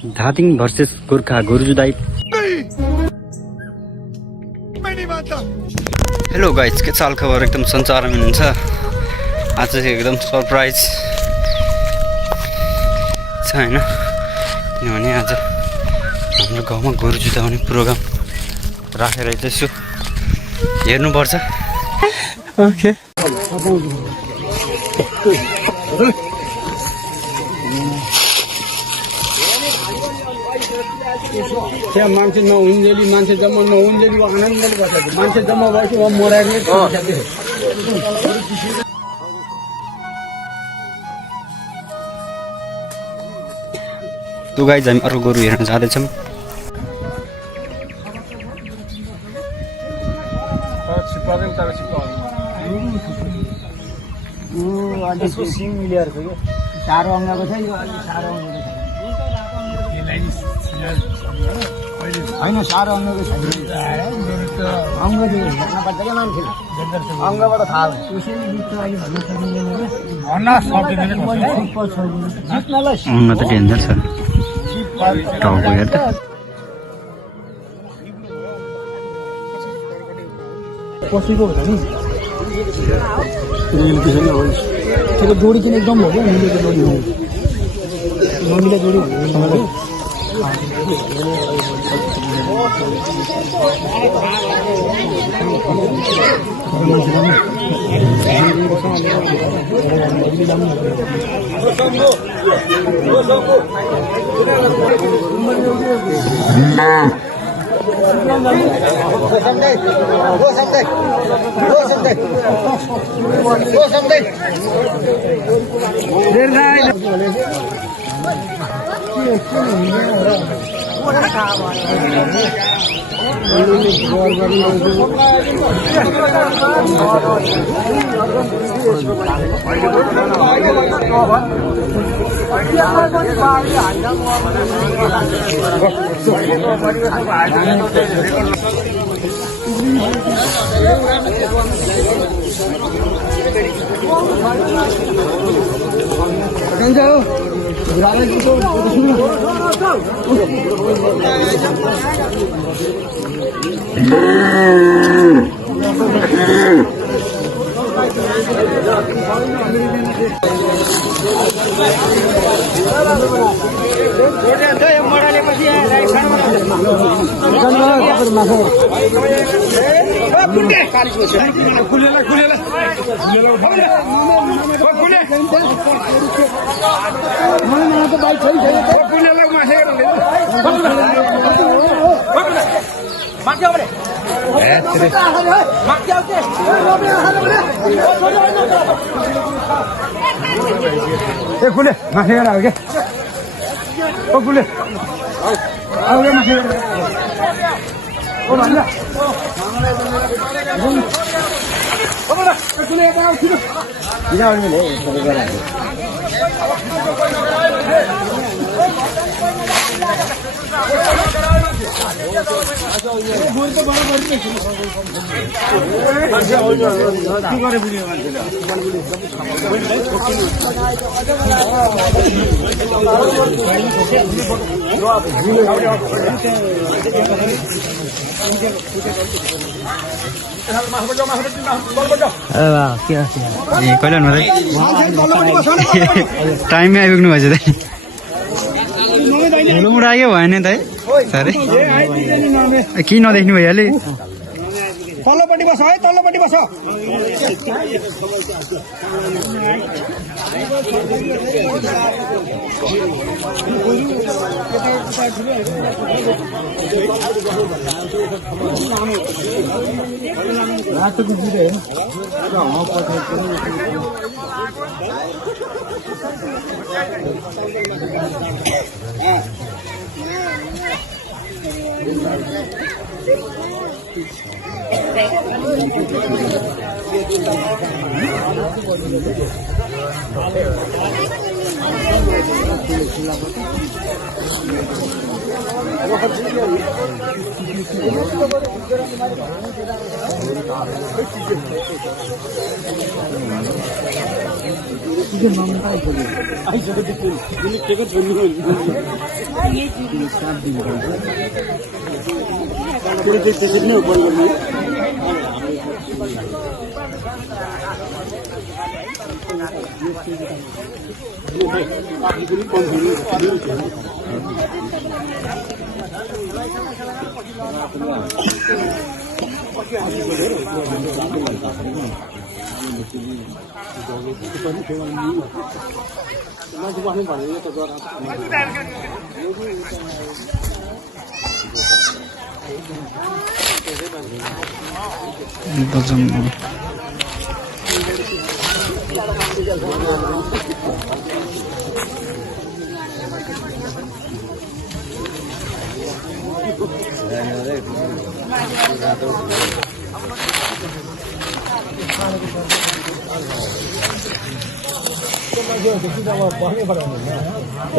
Dhading versus Gorkha गुरुजुदाई। Hello guys, के चाल खबर? एकदम सञ्चारमा हुनुहुन्छ। आज चाहिँ एकदम सरप्राइज छ हैन, किनभने आज हाम्रो गाउँमा गोरु जुधाउने प्रोग्राम राखेर चाहिँ हेर्नुपर्छ। ओके, त्यहाँ मान्छे नहुन्जेली मान्छे जम्मा नहुन्जेली आनन्दले बसेको मान्छे जम्मा भएपछि मराइने तो गाइज हामी अर्को गोरु हेर्न जाँदैछौँ। सिङ मिलेर छ कि साह्रो अङ्गको छ होइन, साह्रो अङ्गको छैन। अङ्ग हेर्नुपर्छ क्या मान्छे, अङ्गबाट थाहा हुन्छ। अङ्ग त डेन्जर छ, टाउको हेर्दा पशुको हुन्छ नि त्यसको जोडी चाहिँ एकदम हो क्या, मिलेको जोडी हो। नमिले जोडी हो खुले मासेर आयो क्या खुले आयो मासेर कहिले टाइममै आइपुग्नु भएछ त। हेर्नु आयो भएन त है साह्रै, किन नदेख्नु भइहाल्यो। तल्लोपट्टि बस है, तल्लोपट्टि बस।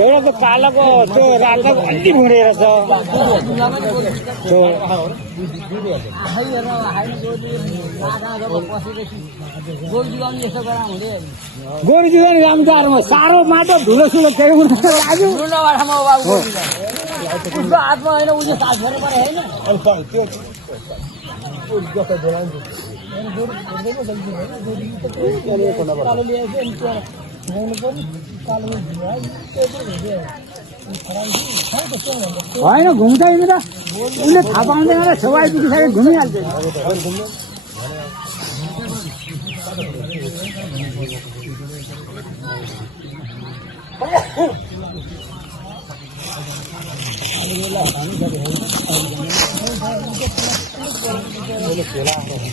एउटा त कालोको त्यो रातो हल्दी भुँडेर छ गोरु जीवन रामचारमा साह्रो माटो धुलो सुलो केही हुँदैन हातमा होइन उसले साथ भरे होइन होइन घुम्दैन त उसले थाहा पाउँदैन र छेउ आइपुगिसक्यो घुमिहाल्छ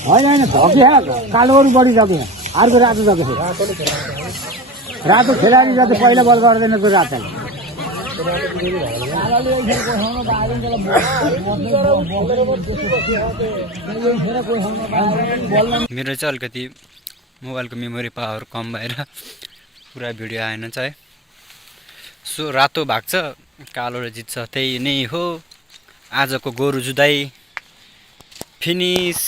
होइन धकिया कालोहरू बढी जग्यो अर्को रातो जग्यो रातो खेलाडी जति पहिला बल गर्दैन त्यो रातो मेरो चाहिँ अलिकति मोबाइलको मेमोरी पावर कम भएर पुरा भिडियो आएन चाहिँ सो रातो भाग्छ कालोले जित्छ त्यही नै हो आजको गोरु जुधाइ फिनिस।